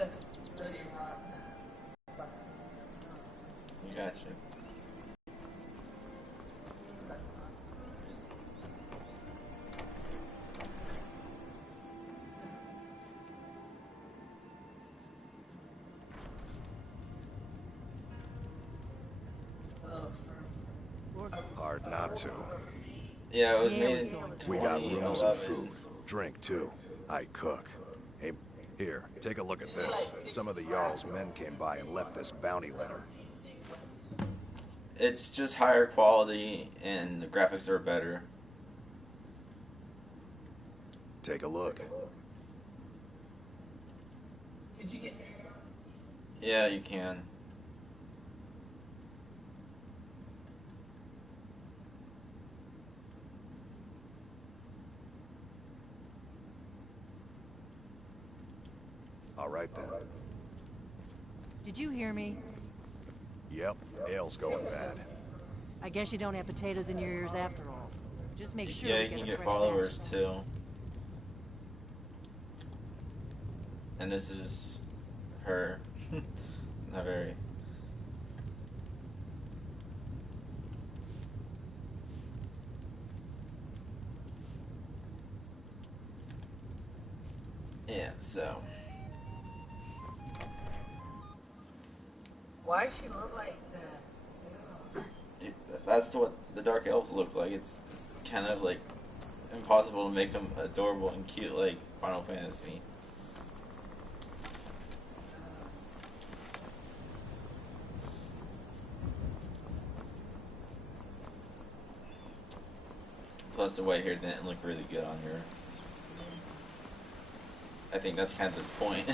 Gotcha. Hard not to. Yeah, it was made in We got rooms and 2011. food. Drink, too. I cook. Hey, here, take a look at this. Some of the Jarl's men came by and left this bounty letter. It's just higher quality and the graphics are better. Take a look. Yeah, you can. All right, then. Did you hear me? Yep, ale's going bad. I guess you don't have potatoes in your ears after all. Just make sure Yeah, we you can a get fresh followers batch. too. And this is her. Not very. Yeah, so. Why does she look like that? That's what the Dark Elves look like. It's kind of like impossible to make them adorable and cute like Final Fantasy. Plus the white hair didn't look really good on her. I think that's kind of the point.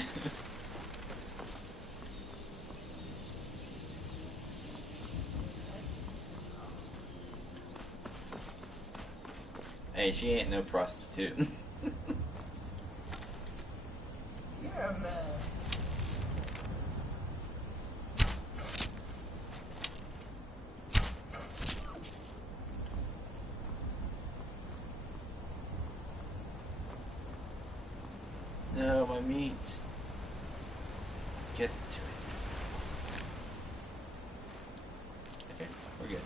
Hey, she ain't no prostitute. You're a man. No, my meat. Let's get to it. Okay, we're good.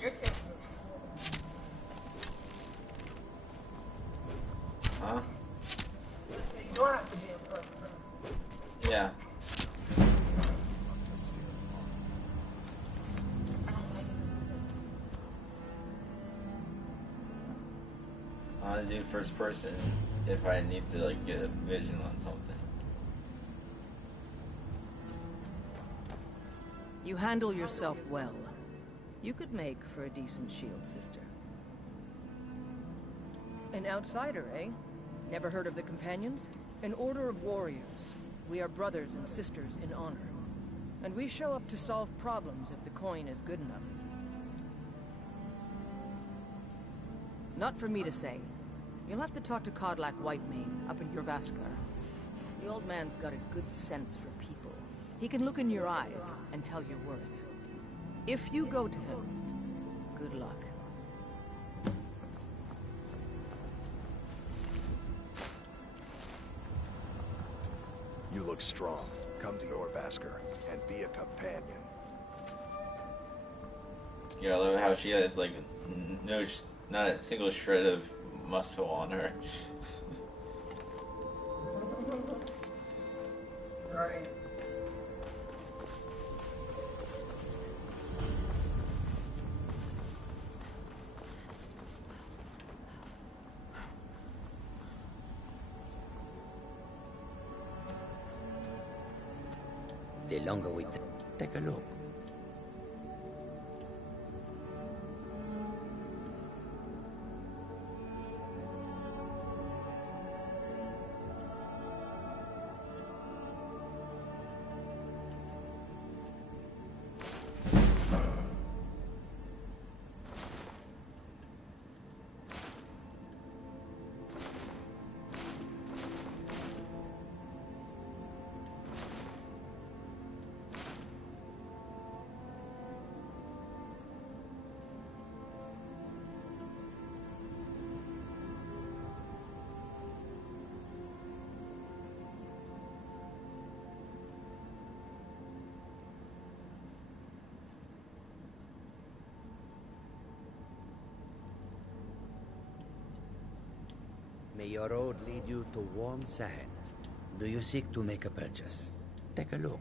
You're kidding. Huh? You don't have to be a person. Yeah. I want to do first person if I need to like get a vision on something. You handle yourself well. You could make for a decent shield sister. An outsider, eh? Never heard of the Companions? An order of warriors. We are brothers and sisters in honor. And we show up to solve problems if the coin is good enough. Not for me to say. You'll have to talk to Kodlak Whitemane up in Jorvaskar. The old man's got a good sense for people. He can look in your eyes and tell your worth. If you go to him, good luck. You look strong. Come to Jorvaskar and be a companion. Yeah, I love how she has like not a single shred of muscle on her. Right. The longer we take a look. May your road lead you to warm sands. Do you seek to make a purchase? Take a look.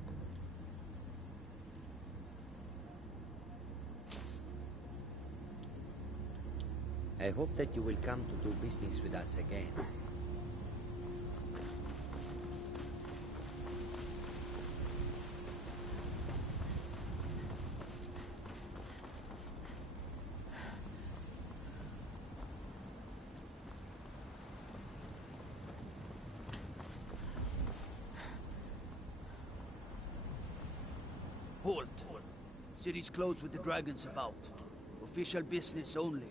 I hope that you will come to do business with us again. Halt. City's closed with the dragons about. Official business only.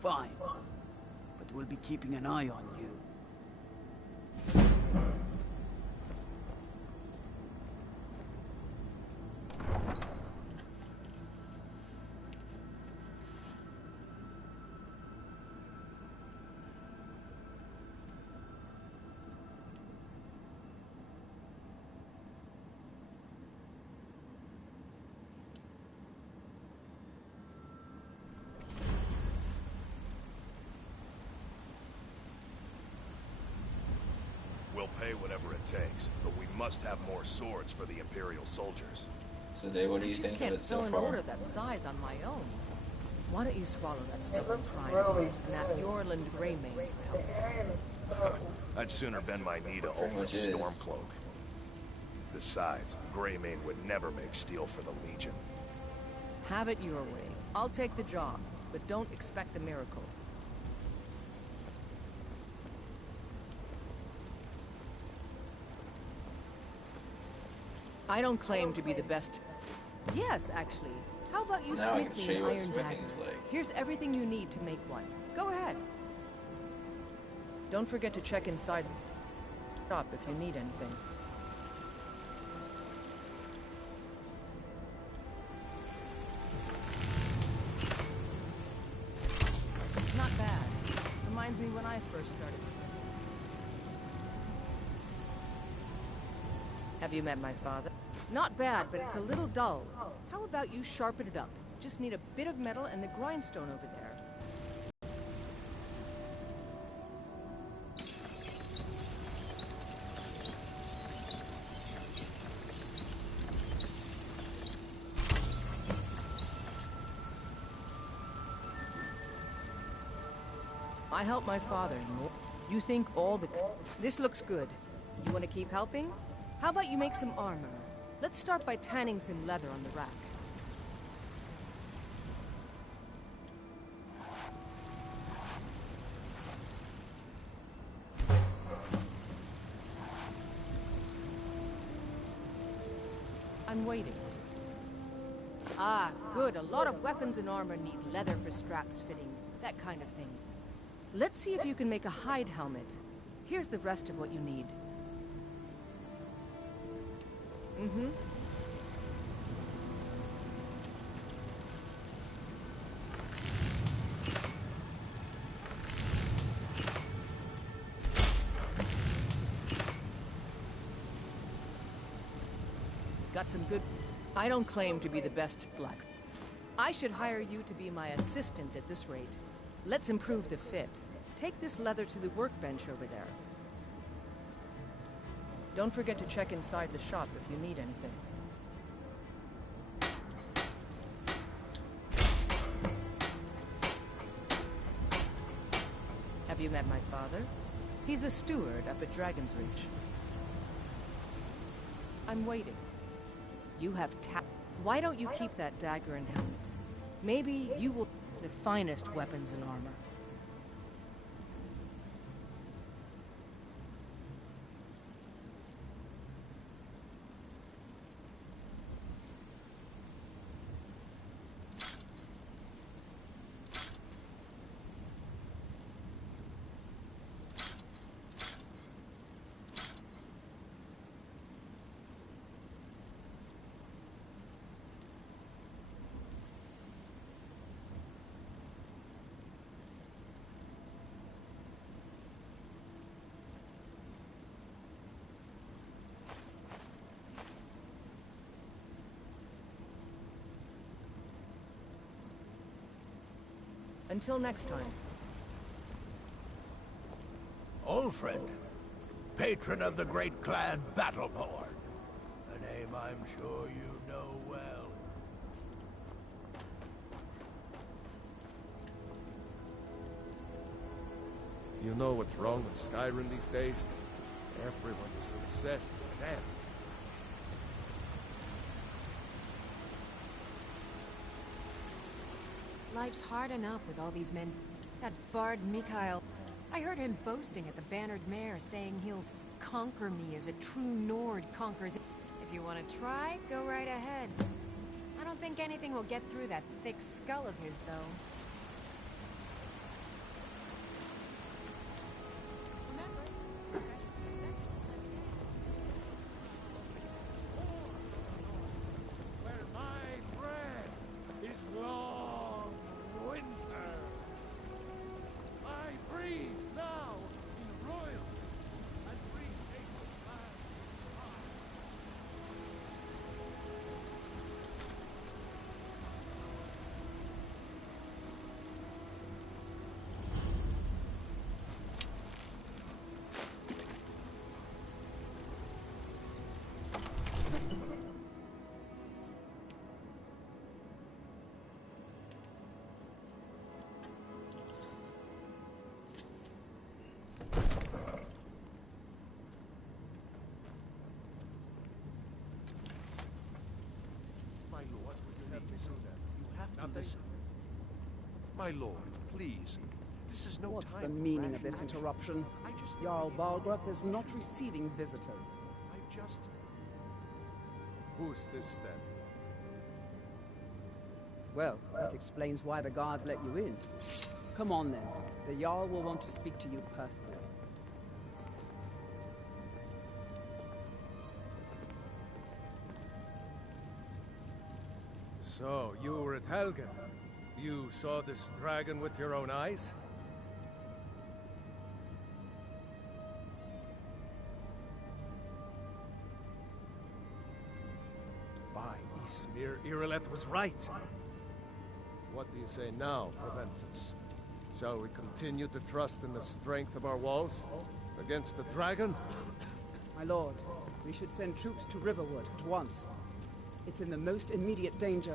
Fine. But we'll be keeping an eye on you. We'll pay whatever it takes, but we must have more swords for the Imperial soldiers. So, Dave, what do I you just think of can't it so fill an far? order that size on my own. Why don't you swallow that stubborn looks pride really and ask Yorland Greymane for The help? area is so I'd sooner bend my knee to Pretty much Ulfric's is. Stormcloak. Besides, Greymane would never make steel for the Legion. Have it your way. I'll take the job, but don't expect a miracle. I don't claim to be the best. Yes, actually. How about you Now I smith can me show an you what iron smithing's dagger? like. Here's everything you need to make one. Go ahead. Don't forget to check inside the shop if you need anything. Not bad. Reminds me when I first started smithing. Have you met my father? Not bad, but it's a little dull. How about you sharpen it up? Just need a bit of metal and the grindstone over there. I help my father. You think all the... This looks good. You want to keep helping? How about you make some armor? Let's start by tanning some leather on the rack. I'm waiting. Ah, good. A lot of weapons and armor need leather for straps fitting, that kind of thing. Let's see if you can make a hide helmet. Here's the rest of what you need. Mm-hmm. Got some good... I don't claim to be the best black. I should hire you to be my assistant at this rate. Let's improve the fit. Take this leather to the workbench over there. Don't forget to check inside the shop if you need anything. Have you met my father? He's a steward up at Dragon's Reach. I'm waiting. You have Why don't you keep that dagger and helmet? Maybe you will... the finest weapons and armor. Until next time. Old friend, patron of the great clan Battleborn. A name I'm sure you know well. You know what's wrong with Skyrim these days? Everyone is obsessed with death. Life's hard enough with all these men. That bard Mikhail, I heard him boasting at the Bannered Mare, saying he'll conquer me as a true Nord conquers. If you want to try, go right ahead. I don't think anything will get through that thick skull of his, though. Listen. My lord, please. This is no What's time the for meaning rash of this action. interruption? I just think Jarl we- Balgrup is not receiving visitors. I just... Who's this then? Well, that explains why the guards let you in. Come on then. The Jarl will want to speak to you personally. So, you were at Helgen. You saw this dragon with your own eyes? By Ismir, Irileth was right. What do you say now, Proventus? Shall we continue to trust in the strength of our walls against the dragon? My lord, we should send troops to Riverwood at once. It's in the most immediate danger.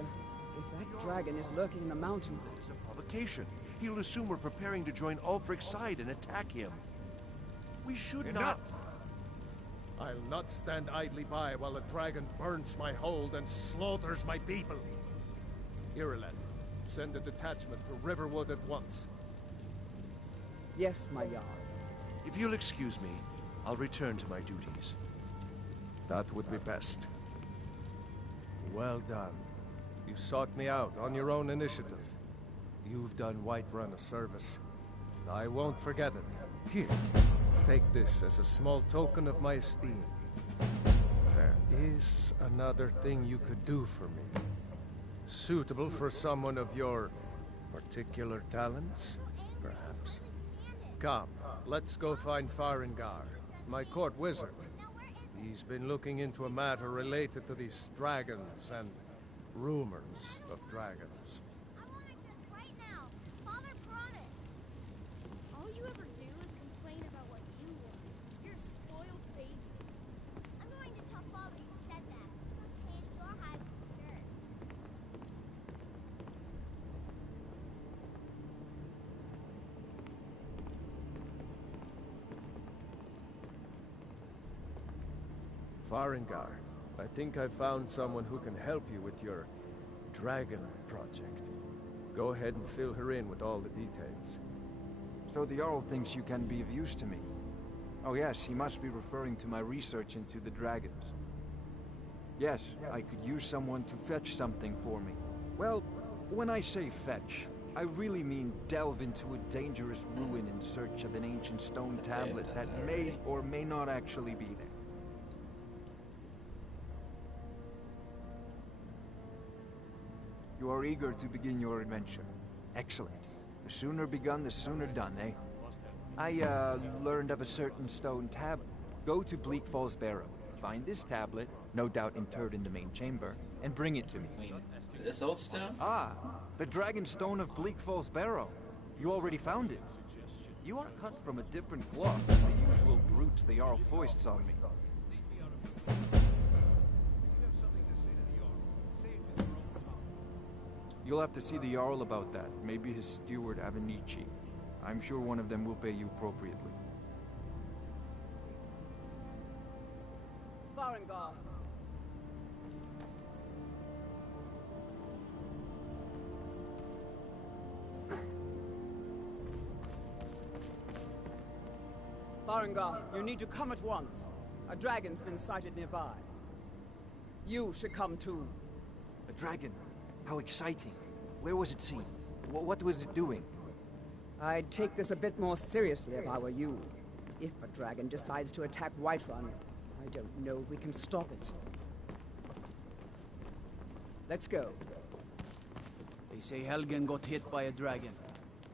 If that dragon is lurking in the mountains... It's a provocation. He'll assume we're preparing to join Ulfric's side and attack him. We should Enough! I'll not stand idly by while the dragon burns my hold and slaughters my people. Irileth, send a detachment to Riverwood at once. Yes, my Jarl. If you'll excuse me, I'll return to my duties. That would be best. Well done. You sought me out on your own initiative. You've done Whiterun a service. I won't forget it. Here, take this as a small token of my esteem. There is another thing you could do for me. Suitable for someone of your particular talents, perhaps. Come, let's go find Farengar, my court wizard. He's been looking into a matter related to these dragons and rumors of dragons. I want access right now. Father promised. All you ever do is complain about what you want. You're a spoiled baby. I'm going to tell Father you said that. He'll tan your hide for sure. Farengar, I think I found someone who can help you with your dragon project. Go ahead and fill her in with all the details. So the Jarl thinks you can be of use to me. Oh yes, he must be referring to my research into the dragons. Yes, I could use someone to fetch something for me. Well, when I say fetch, I really mean delve into a dangerous ruin in search of an ancient stone tablet that may or may not actually be there. You are eager to begin your adventure. Excellent. The sooner begun, the sooner done, eh? I, learned of a certain stone tab. Go to Bleak Falls Barrow. Find this tablet, no doubt interred in the main chamber, and bring it to me. Wait, this old stone? Ah, the Dragon Stone of Bleak Falls Barrow. You already found it. You are cut from a different cloth than the usual brutes the Jarl foists on me. You'll have to see the Jarl about that. Maybe his steward, Avenici. I'm sure one of them will pay you appropriately. Farengar. Farengar, you need to come at once. A dragon's been sighted nearby. You should come too. A dragon? How exciting. Where was it seen? What was it doing? I'd take this a bit more seriously if I were you. If a dragon decides to attack Whiterun, I don't know if we can stop it. Let's go. They say Helgen got hit by a dragon.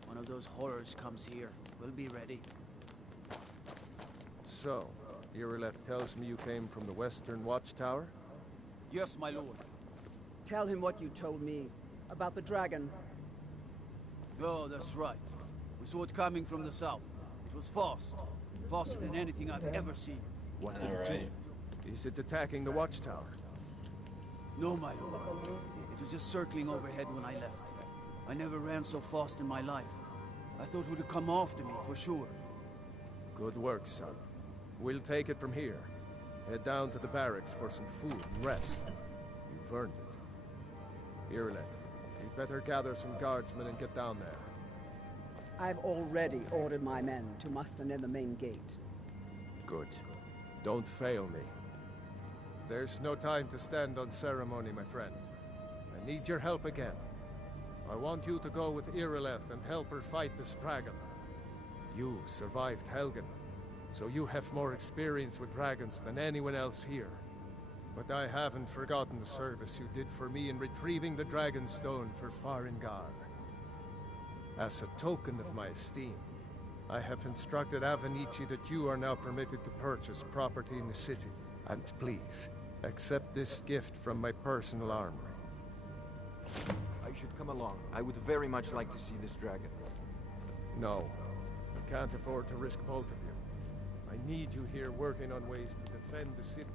One of those horrors comes here. We'll be ready. So, Irileth tells me you came from the Western Watchtower? Yes, my lord. Tell him what you told me about the dragon. Oh, that's right. We saw it coming from the south. It was fast. Faster than anything I've ever seen. What did it do? Is it attacking the Watchtower? No, my lord. It was just circling overhead when I left. I never ran so fast in my life. I thought it would come after me, for sure. Good work, son. We'll take it from here. Head down to the barracks for some food and rest. You've earned it. Irileth, you'd better gather some guardsmen and get down there. I've already ordered my men to muster near the main gate. Good. Don't fail me. There's no time to stand on ceremony, my friend. I need your help again. I want you to go with Irileth and help her fight this dragon. You survived Helgen, so you have more experience with dragons than anyone else here. But I haven't forgotten the service you did for me in retrieving the Dragon Stone for Farengar. As a token of my esteem, I have instructed Avenici that you are now permitted to purchase property in the city. And please, accept this gift from my personal armory. I should come along. I would very much like to see this dragon. No, I can't afford to risk both of you. I need you here working on ways to defend the city.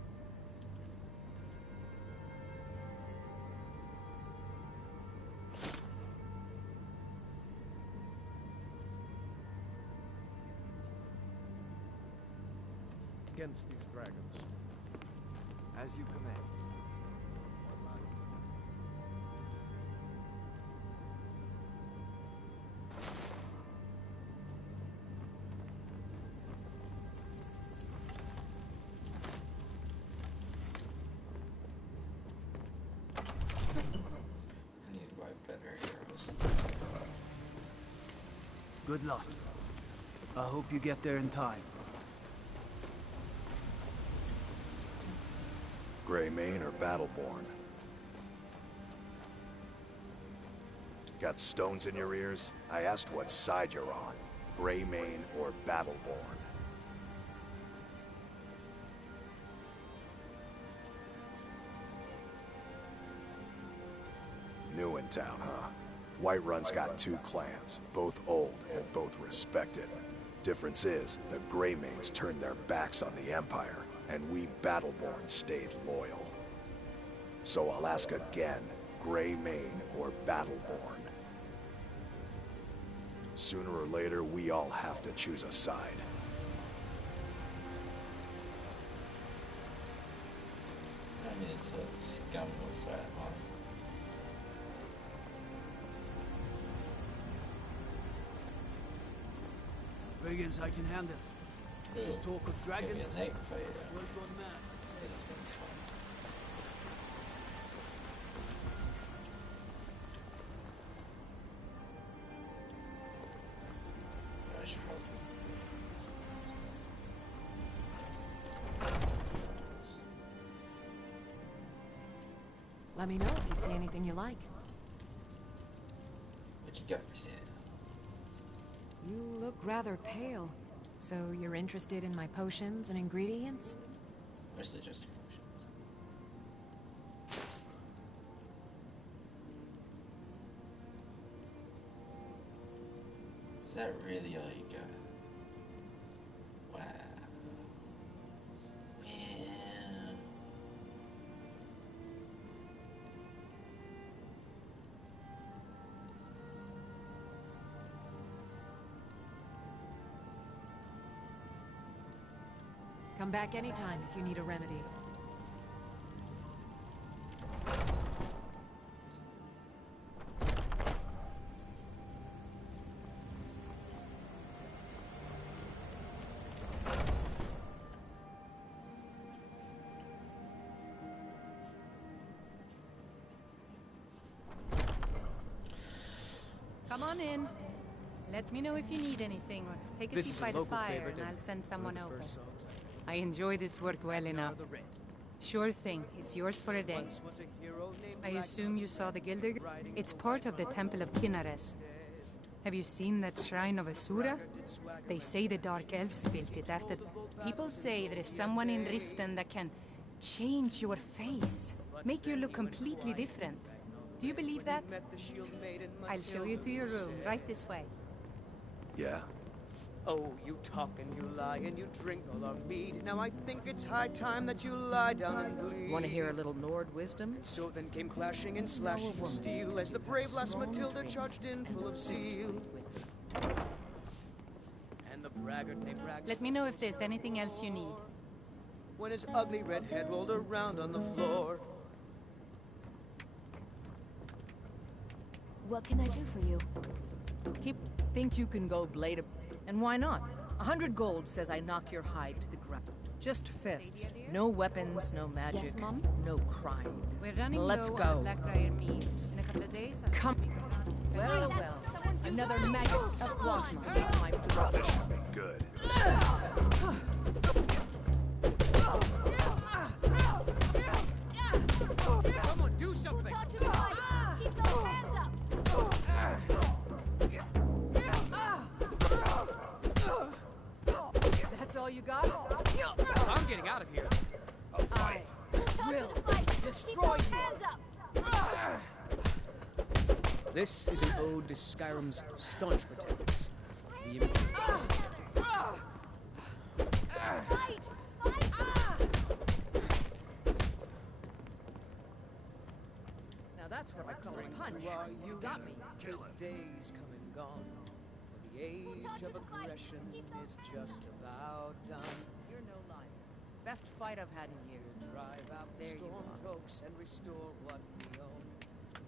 Against these dragons. As you command. I need to buy better arrows. Good luck. I hope you get there in time. Greymane or Battleborn? Got stones in your ears? I asked what side you're on. Greymane or Battleborn? in town, huh? Whiterun's got 2 clans, both old and both respected. Difference is, the Greymanes turned their backs on the Empire, and we Battleborn stayed loyal. So I'll ask again, Greymane or Battleborn? Sooner or later, we all have to choose a side. I mean, it's a scum was that one. Brigands I can handle. There's talk of dragons. Give me a night fight. World gone mad. I should probably. Let me know if you see anything you like. What you got for sale? You look rather pale. So you're interested in my potions and ingredients? Mostly just potions. Is that really all you got? Wow. Man. Come back anytime if you need a remedy. Come on in. Let me know if you need anything, or take a seat by the fire, and I'll send someone over. I enjoy this work well enough. Sure thing. It's yours for a day. I assume you saw the Gilder? It's part of the Temple of Kinarest. Have you seen that Shrine of Asura? They say the Dark Elves built it after... People say there is someone in Riften that can change your face. Make you look completely different. Do you believe that? I'll show you to your room, right this way. Yeah? Oh, you talk and you lie and you drink all our mead. Now I think it's high time that you lie down and bleed. Want to hear a little Nord wisdom? And so then came clashing and slashing of steel as the brave lass Matilda charged in full of zeal. And the braggart named Rag. Let me know if there's anything else you need. When his ugly red head rolled around on the floor. What can I do for you? Think you can go blade a... And why not? 100 gold says I knock your hide to the ground. Just fists. No weapons, no magic. Yes, Mom? No crime. We're running Let's low go. on the Blackbriar meat. In a couple of days, I'll Come. Well, well. Another maggot of Guasma. My brother. Good. Someone do something! Keep those hands up! That's all you got? I'm getting out of here. A fight. Will destroy you. This is an ode to Skyrim's staunch protectors, the Imperials. Fight! Now that's what I call a punch. You got me. The days come and gone. For the age of aggression is just about done. You're no liar. Best fight I've had in years. Drive out the There you storm are. cloaks and restore what we own.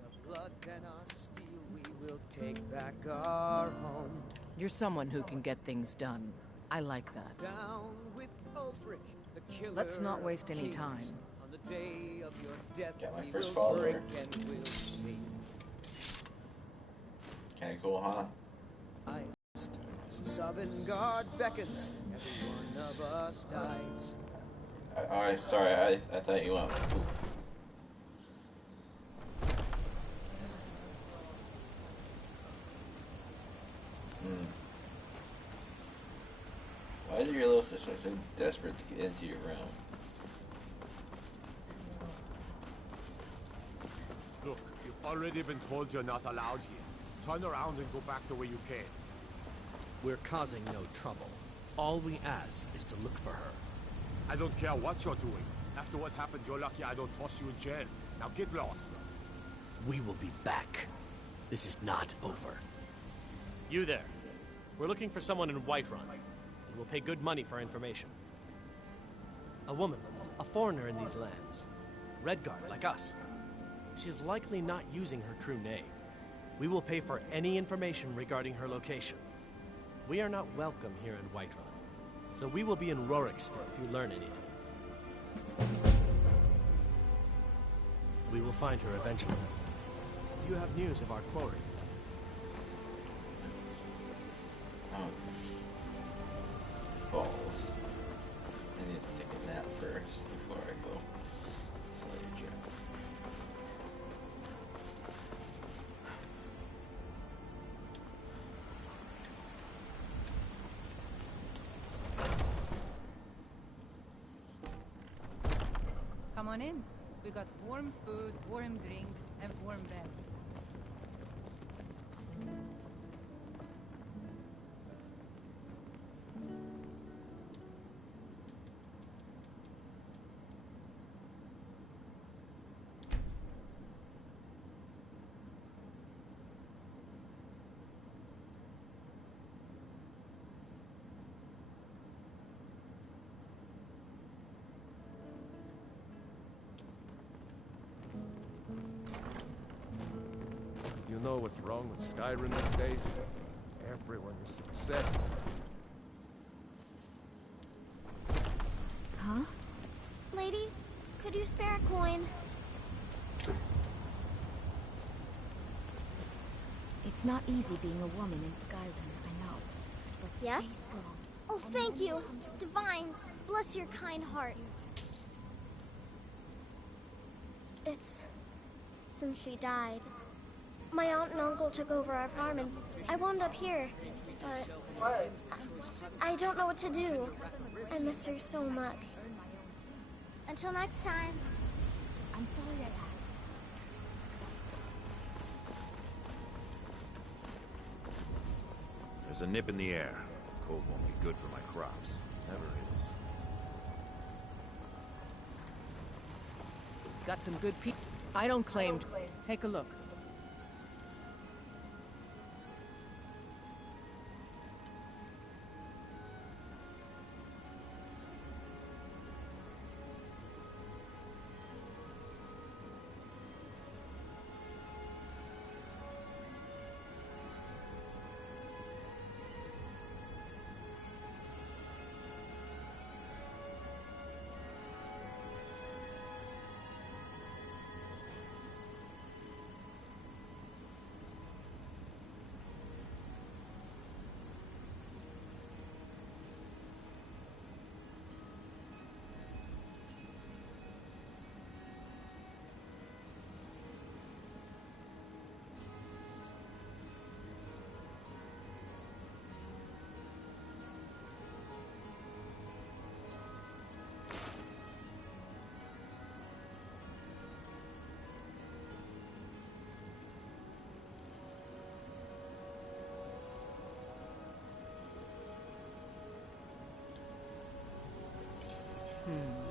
Our blood and our steel, we will take back our home. You're someone who can get things done. I like that. Down with Ulfric, the killer. Let's not waste of any kings. time. On the day of your death, Got my we first will follower. drink and we'll sing. Kinda cool, huh? Sovngarde beckons, every one of us dies. Alright, sorry, I thought you went. Oof. Why is your little sister so desperate to get into your room? Look, if Already been told you're not allowed here. Turn around and go back the way you came. We're causing no trouble. All we ask is to look for her. I don't care what you're doing. After what happened, you're lucky I don't toss you in jail. Now get lost. We will be back. This is not over. You there. We're looking for someone in Whiterun, and we'll pay good money for information. A woman, a foreigner in these lands. Redguard, like us. She's likely not using her true name. We will pay for any information regarding her location. We are not welcome here in Whiterun, so we will be in Rorikstead if you learn anything. We will find her eventually. Do you have news of our quarry? Balls. I need to take a nap first before I go. Come on in. We got warm food, warm drinks, and warm beds. You know what's wrong with Skyrim these days? Everyone is obsessed. Huh? Lady, could you spare a coin? It's not easy being a woman in Skyrim, I know. But Yes? stay strong. Oh, thank you. Divines, bless your kind heart. It's since she died. My aunt and uncle took over our farm and I wound up here. But I don't know what to do. I miss her so much. Until next time. I'm sorry I asked. There's a nip in the air. Cold won't be good for my crops. Never is. Got some good people. I don't claim. Take a look.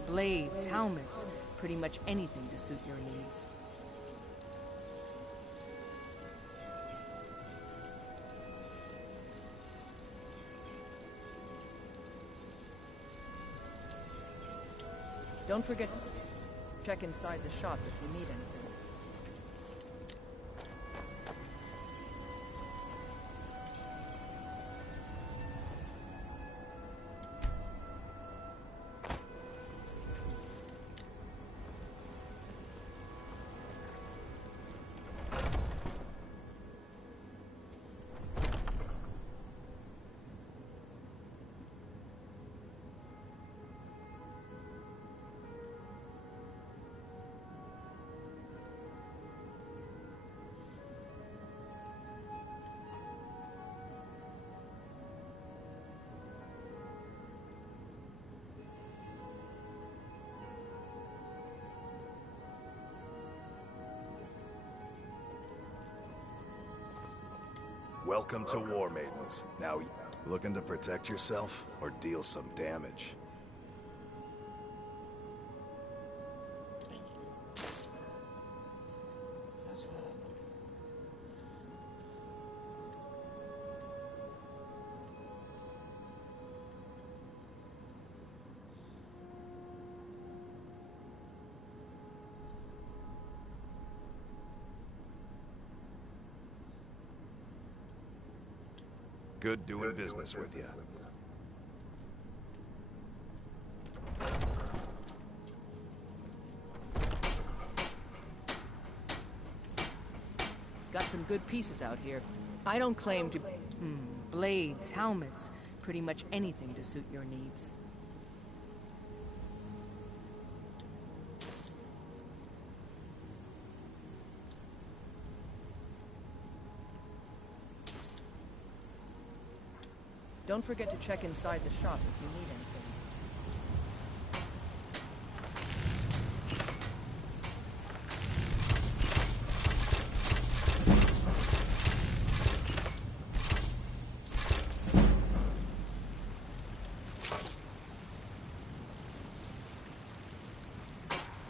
Blades, helmets, pretty much anything to suit your needs. Don't forget to check inside the shop if you need anything. Welcome to War Maidens. Now, looking to protect yourself or deal some damage? Good doing business with you. Got some good pieces out here. I don't claim to... blades, helmets, pretty much anything to suit your needs. Don't forget to check inside the shop if you need anything.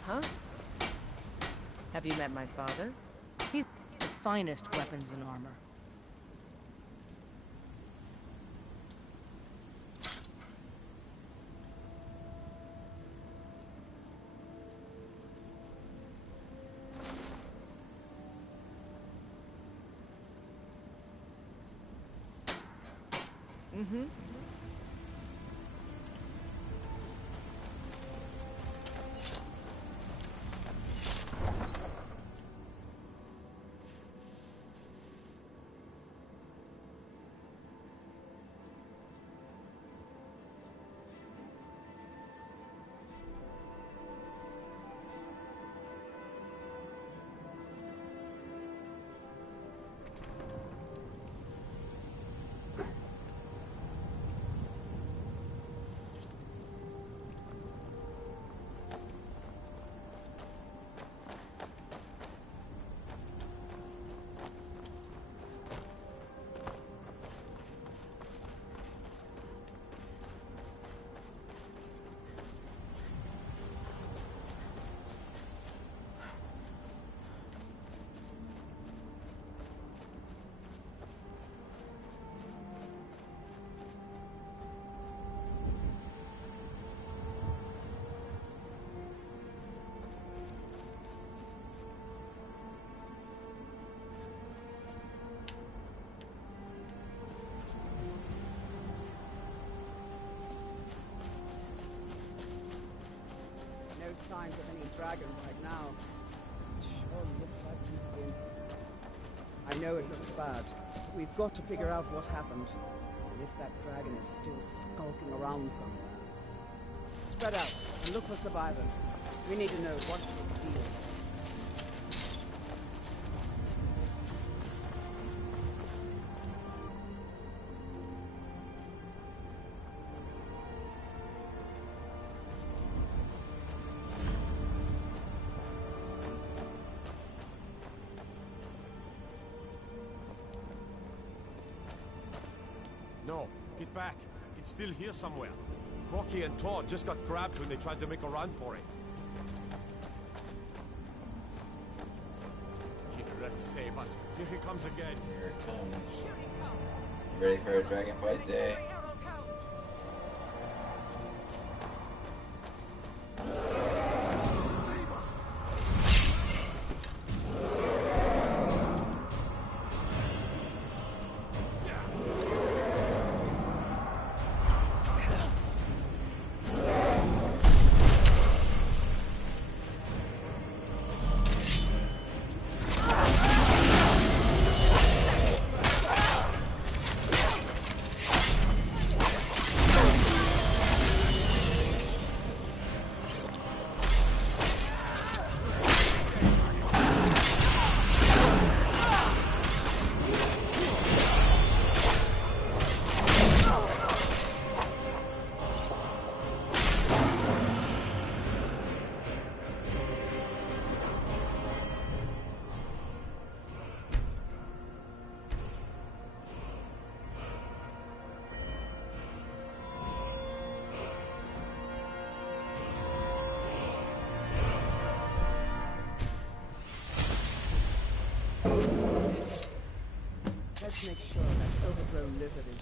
Huh? Have you met my father? He's the finest weapons and armor. Mm-hmm. Signs of any dragon right now. It sure looks like he's been. I know it looks bad. We've got to figure out what happened. And if that dragon is still skulking around somewhere. Spread out and look for survivors. We need to know what's the deal. No, get back. It's still here somewhere. Rocky and Todd just got grabbed when they tried to make a run for it. Let's save us. Here he comes again. Here it comes. You ready for a dragon fight day? visiting.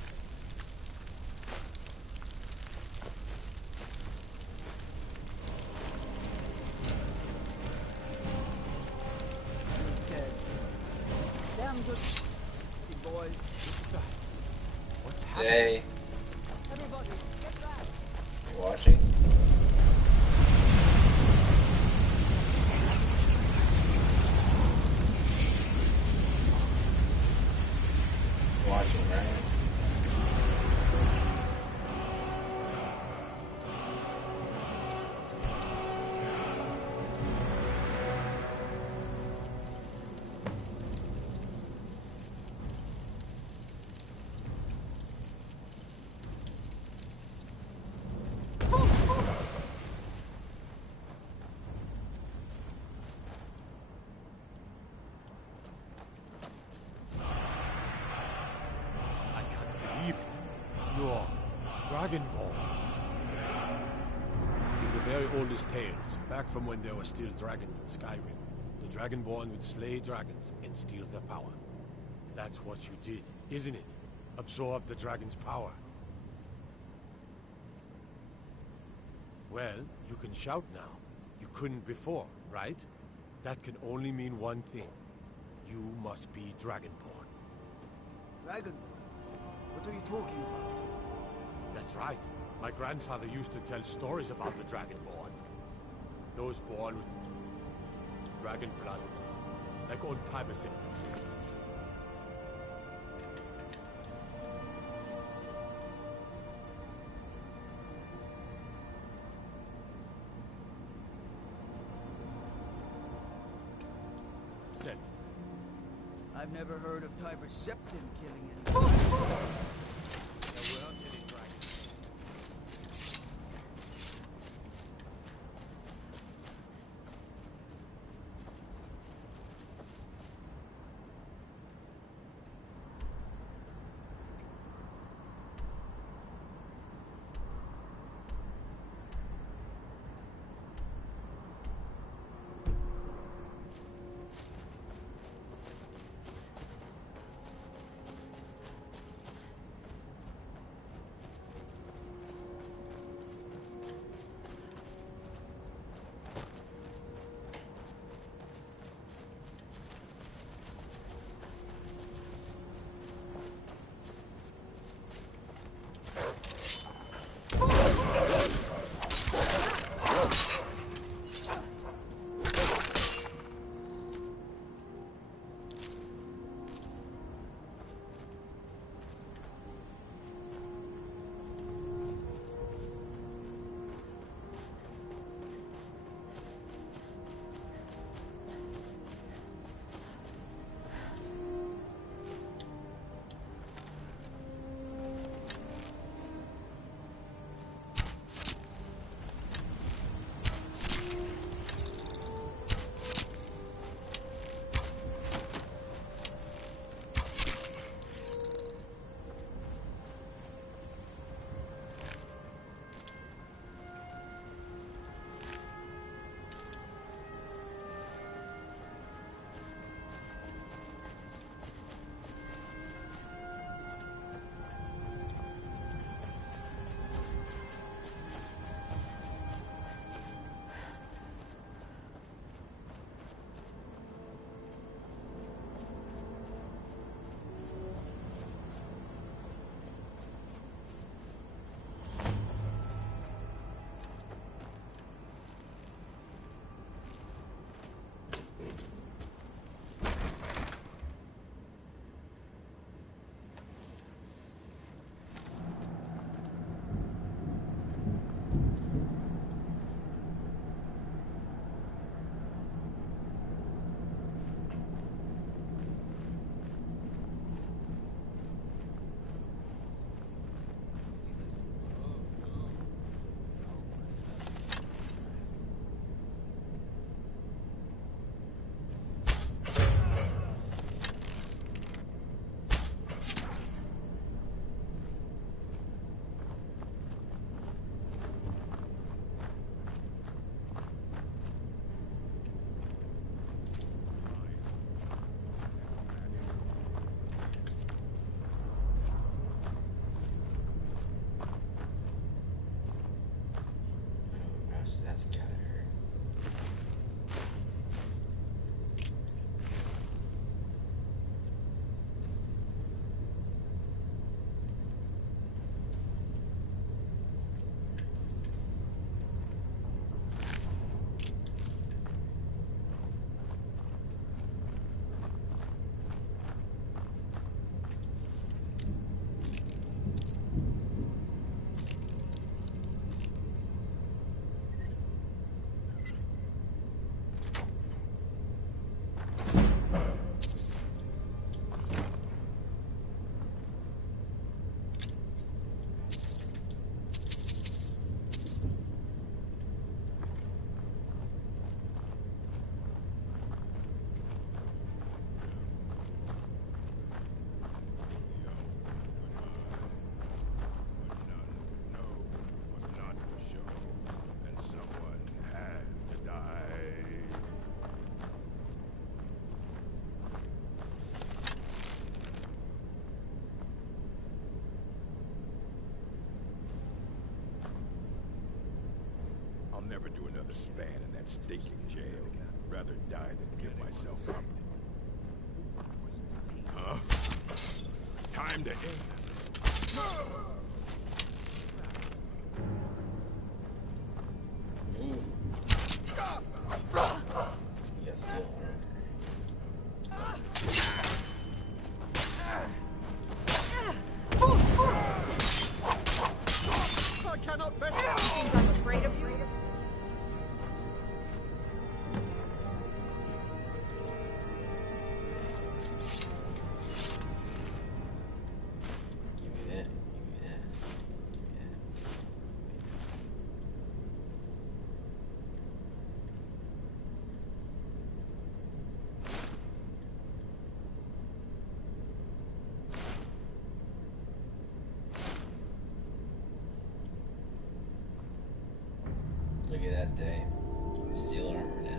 He's dead. Damn good boys. What's Hey, Everybody, get back! you watching? Watching, right? I can't believe it. You're Dragonborn. In the very oldest tales, back from when there were still dragons in Skyrim, the Dragonborn would slay dragons and steal their power. That's what you did, isn't it? Absorb the dragon's power. Well, you can shout now. You couldn't before, right? That can only mean one thing. You must be Dragonborn. Dragonborn? What are you talking about? That's right. My grandfather used to tell stories about the Dragonborn. Those born with dragon blood, like old-timer symptoms. Self. I've never heard of Tiber Septim killing anyone. There weren't any dragons. never do another span in that stinking jail. Rather die than give myself up. Huh? Time to end. Yes, I cannot bet. It seems I'm afraid of you. Look at that day. Steel armor now.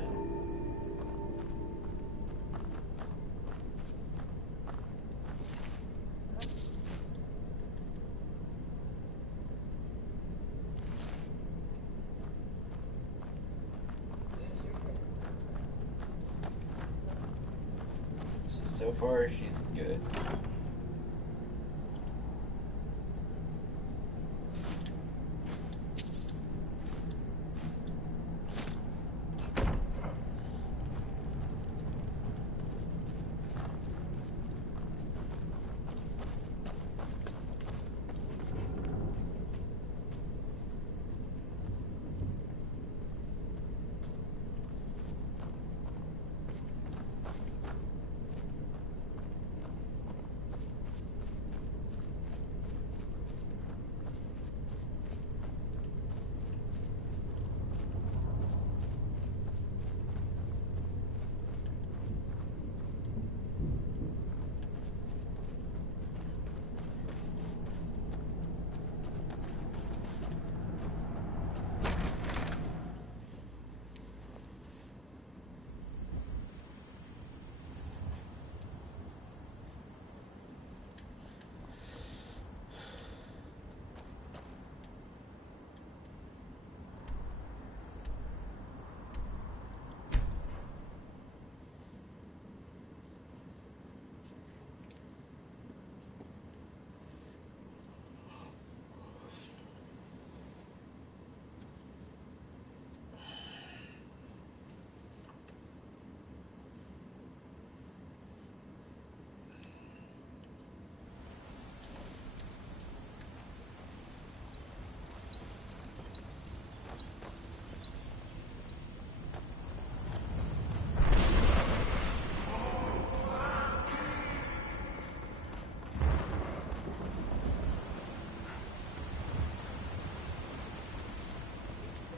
So far, she's good.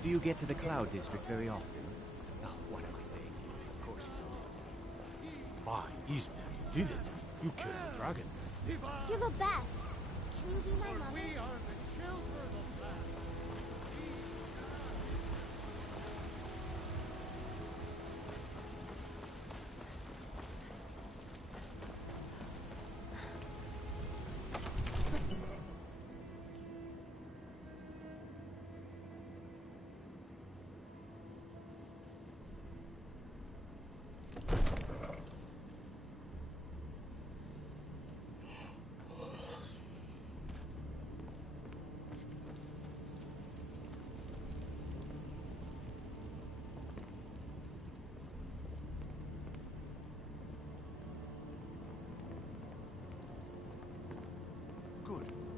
Do you get to the Cloud District very often? Oh, what am I saying? Of course you don't. Ah, Eastman, you did it. You killed the dragon. You're the best. Can you be my mother? We are the children of man.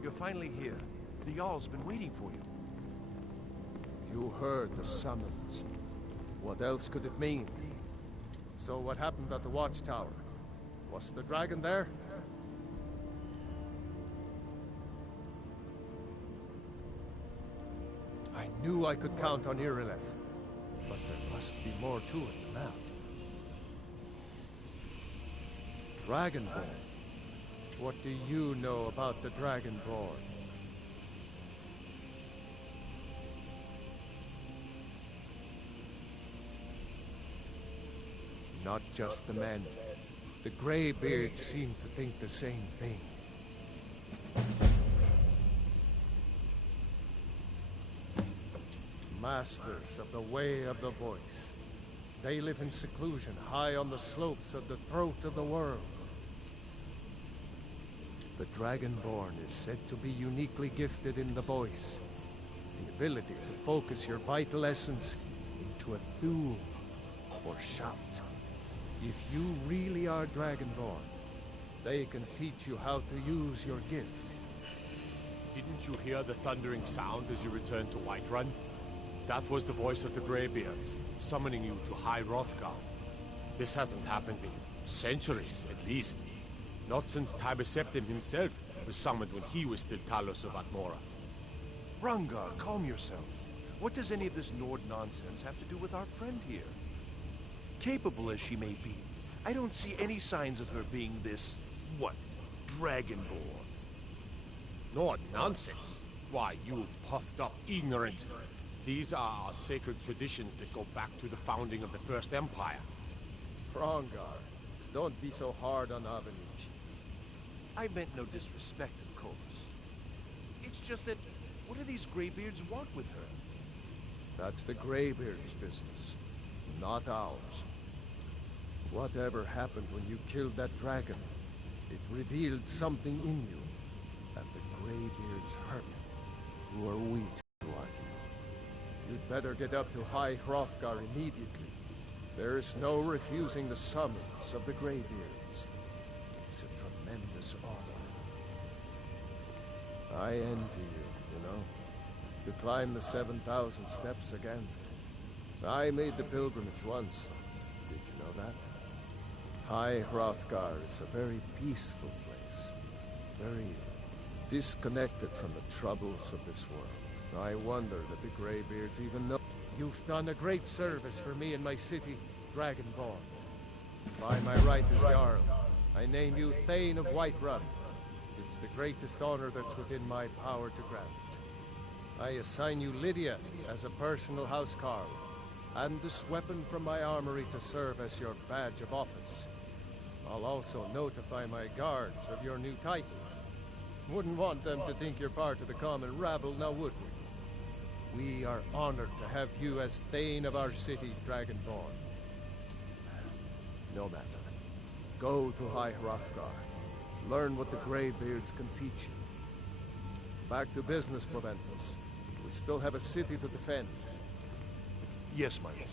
You're finally here. The Jarl's been waiting for you. You heard the summons. What else could it mean? So what happened at the watchtower? Was the dragon there? I knew I could count on Irileth, but there must be more to it than that. Dragonborn. What do you know about the Dragonborn? Not just the men. The Greybeards seem to think the same thing. masters of the way of the voice. They live in seclusion high on the slopes of the throat of the world. The Dragonborn is said to be uniquely gifted in the voice, the ability to focus your vital essence into a thum or shout. If you really are Dragonborn, they can teach you how to use your gift. Didn't you hear the thundering sound as you returned to Whiterun? That was the voice of the Greybeards, summoning you to High Hrothgar. This hasn't happened in centuries, at least. Not since Tiber Septim himself was summoned when he was still Talos of Atmora. Rungar, calm yourself. What does any of this Nord nonsense have to do with our friend here? Capable as she may be, I don't see any signs of her being this, Dragonborn. Nord nonsense? Why, you puffed up ignorant. These are our sacred traditions that go back to the founding of the First Empire. Rongar, don't be so hard on Avenicci. I meant no disrespect, of course. It's just that, what do these Greybeards want with her? That's the Greybeards' business, not ours. Whatever happened when you killed that dragon, it revealed something in you, and the Greybeards hurt. Who are we to argue? You'd better get up to High Hrothgar immediately. There's no refusing the summons of the Greybeards. It's a tremendous honor. I envy you, you know. To climb the 7,000 steps again. I made the pilgrimage once. Did you know that? High Hrothgar is a very peaceful place. Very disconnected from the troubles of this world. I wonder that the Greybeards even know. You've done a great service for me and my city, Dragonborn. By my right as Jarl, I name you Thane of Whiterun. It's the greatest honor that's within my power to grant. I assign you Lydia as a personal housecarl, and this weapon from my armory to serve as your badge of office. I'll also notify my guards of your new title. Wouldn't want them to think you're part of the common rabble, now would we? We are honored to have you as Thane of our city, Dragonborn. No matter. Go to High Hrothgar. Learn what the Greybeards can teach you. Back to business, Proventus. We still have a city to defend. Yes, my lord.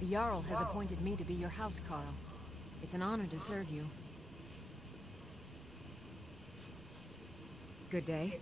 The Jarl has appointed me to be your housecarl. It's an honor to serve you. Good day.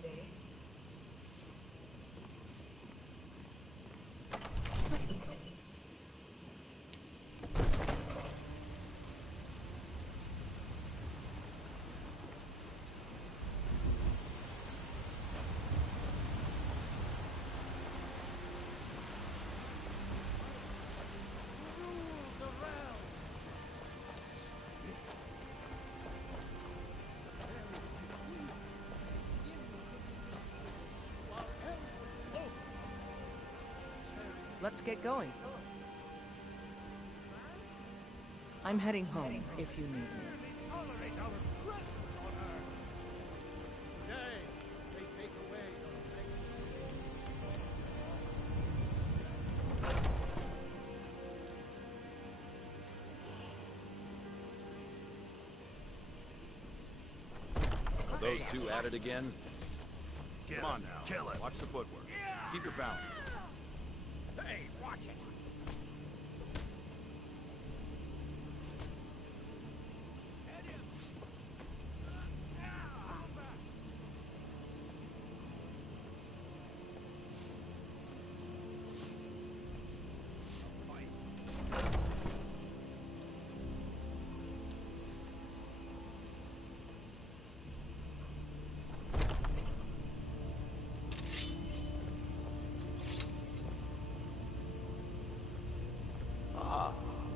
Let's get going. I'm heading home, if you need me. Are those two at it again? Come on now. Kill it. Watch the footwork. Keep your balance. Hey, watch it!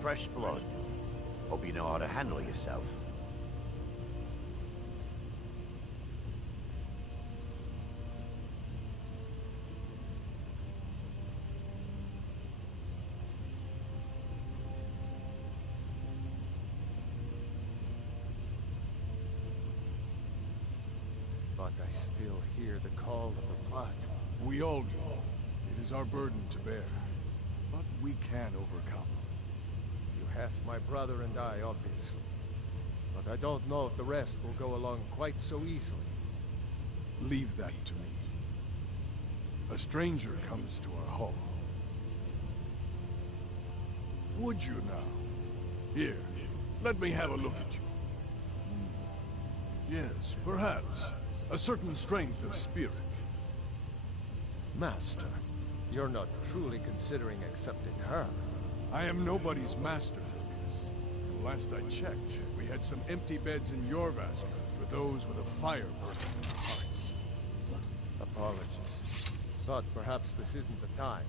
Fresh blood. Hope you know how to handle yourself. but I still hear the call of the blood. We all do. It is our burden to bear. But we can overcome. You have my brother and I, obviously. But I don't know if the rest will go along quite so easily. Leave that to me. A stranger comes to our hall. Would you now? Here, let me have a look at you. Yes, perhaps. A certain strength of spirit. Master, you're not truly considering accepting her. I am nobody's master, Lucas. Last I checked, we had some empty beds in your Vasker for those with a fire burning in their hearts. Apologies. Thought perhaps this isn't the time.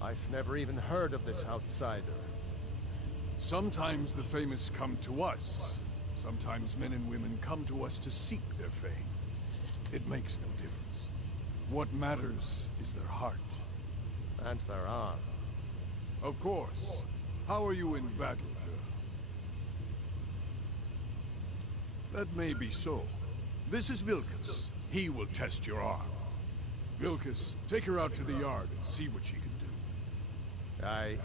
I've never even heard of this outsider. Sometimes the famous come to us. Sometimes men and women come to us to seek their fame. It makes no difference. What matters is their heart. And their arm. Of course. How are you in battle, girl? That may be so. This is Vilkas. He will test your arm. Vilkas, take her out to the yard and see what she can do. Aye.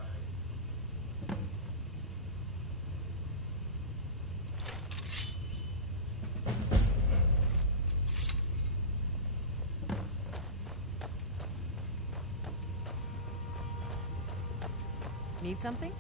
Need something?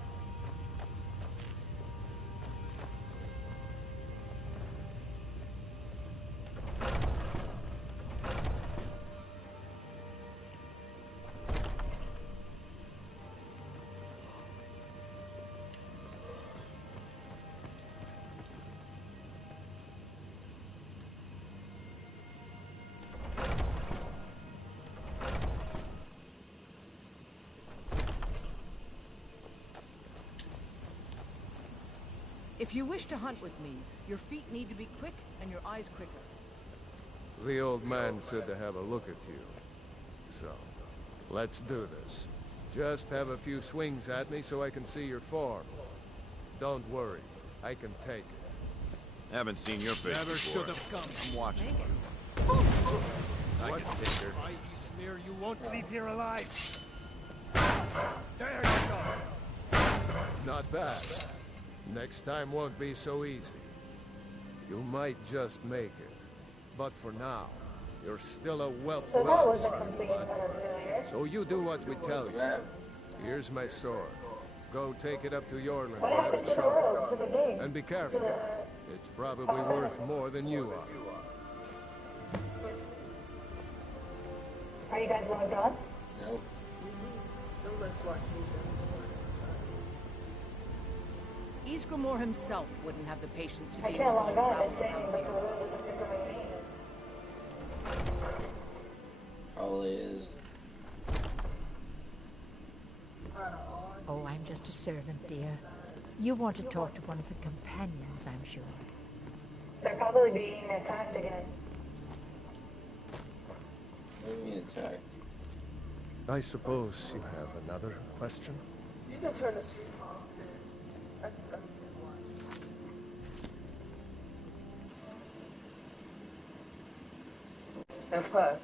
If you wish to hunt with me, your feet need to be quick and your eyes quicker. The old man said to have a look at you. So, let's do this. Just have a few swings at me so I can see your form. Don't worry, I can take it. Haven't seen your face Never before. should have come. I'm watching. I What? can take her. I.e. smear, you won't leave here alive. There you go. Not bad. Next time won't be so easy. You might just make it. But for now, you're still a wealth So that wasn't completely bud. unfamiliar. So you do what we tell you. Here's my sword. Go take it up to Yorland What and have happened it to the sharpened. road, to the gates? And be careful. To the... It's probably worth more than you are. Are you guys logged on? Nope. Ysgramor himself wouldn't have the patience to I deal can't with all log the on. rabble It's saying around that the here. road isn't good for my maintenance. Probably is. Oh, I'm just a servant, dear. You want to talk to one of the companions, I'm sure. They're probably being attacked again. What do you mean attack? I suppose you have another question? You can turn the screen off. Of course,